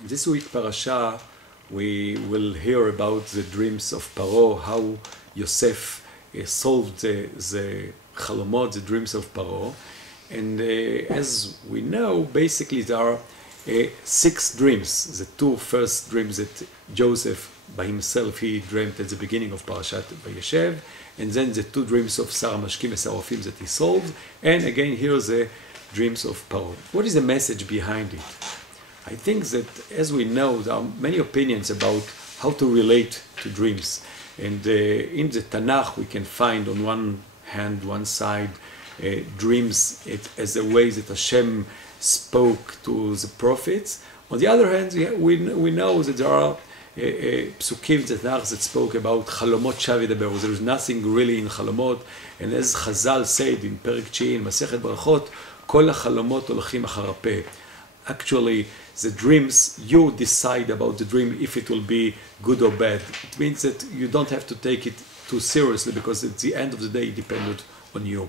In this week parasha, we will hear about the dreams of Paro, how Yosef solved the chalomot, the dreams of Paro. And as we know, basically there are 6 dreams. The 2 first dreams that Joseph by himself, he dreamt at the beginning of Parashat Vayeshev, and then the 2 dreams of Sarah Mashkim and Seraphim that he solved, and again here the dreams of Paro. What is the message behind it? I think that, as we know, there are many opinions about how to relate to dreams. And in the Tanakh, we can find on one hand, one side, dreams as a way that Hashem spoke to the prophets. On the other hand, we know that there are psukim in the Tanakh that spoke about Chalomot Shav Yedaberu. There is nothing really in Chalomot. And as Chazal said in Perek Tshei, in Masechet Brachot, Kol HaChalomot Holchim Achar HaPeh. Actually, the dreams, you decide about the dream if it will be good or bad. It means that you don't have to take it too seriously, because at the end of the day it depended on you.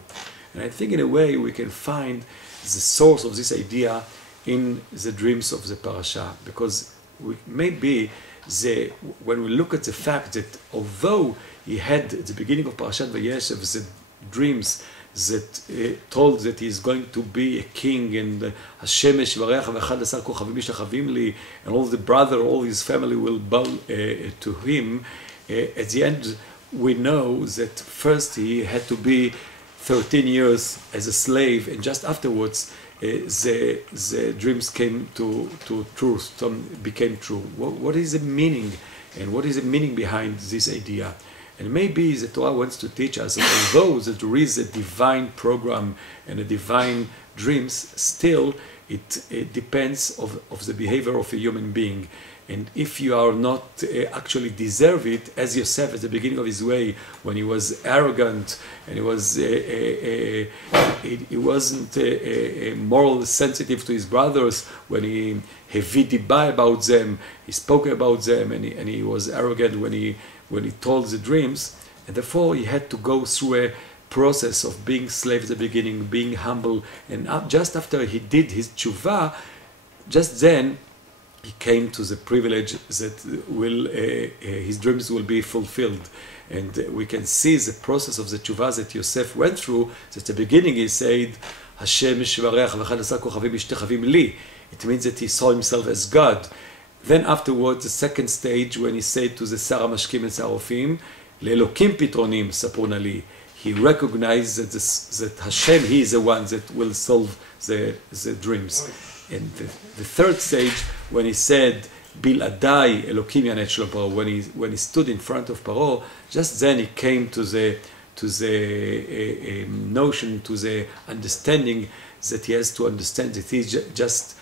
And I think in a way we can find the source of this idea in the dreams of the parasha, because maybe when we look at the fact that although he had at the beginning of Parashat Vayeshev the dreams that told that he is going to be a king, and Hashem Yishvareach v'echad kochavim yishtachavim li, and all the brother, all his family will bow to him. At the end, we know that first he had to be 13 years as a slave, and just afterwards the dreams came to truth, became true. What is the meaning, and what is the meaning behind this idea? And maybe the Torah wants to teach us that although there is a divine program and a divine dreams, still it depends of the behavior of a human being. And if you are not actually deserve it, as Yosef at the beginning of his way, when he was arrogant and he wasn't moral sensitive to his brothers, when he heavy diba about them, he spoke about them, and he was arrogant when he told the dreams, and therefore he had to go through a process of being slave at the beginning, being humble, and just after he did his tshuva, just then he came to the privilege that his dreams will be fulfilled. And we can see the process of the tshuva that Yosef went through. That at the beginning he said, Hashem Yishvareach v'echad asar kochavim yishtachavim li. It means that he saw himself as God. Then afterwards, the second stage, when he said to the Sarah Mashkim and Seraphim, Le'elokim pitronim sapruna li, he recognized that Hashem, he is the one that will solve the dreams. And the third stage, when he said, Biladai Elokim yanet shelo Paro, when he stood in front of Paro, just then he came to the notion, to the understanding that he has to understand that he's just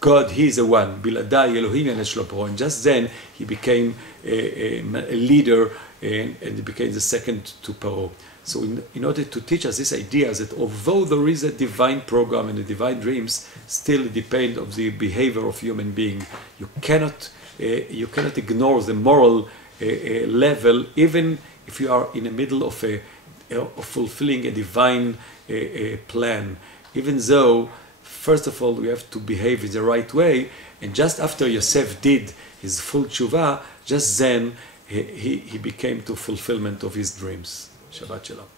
God, he is the one. Biladai Elohim yanet shelo Paro. And just then he became a leader, and he became the second to Paro. So in order to teach us this idea that although there is a divine program and the divine dreams, still depend on the behavior of human being. You cannot ignore the moral level, even if you are in the middle of fulfilling a divine plan. Even though, first of all, we have to behave in the right way, and just after Yosef did his full tshuva, just then he became to fulfillment of his dreams. Shabbat Shalom.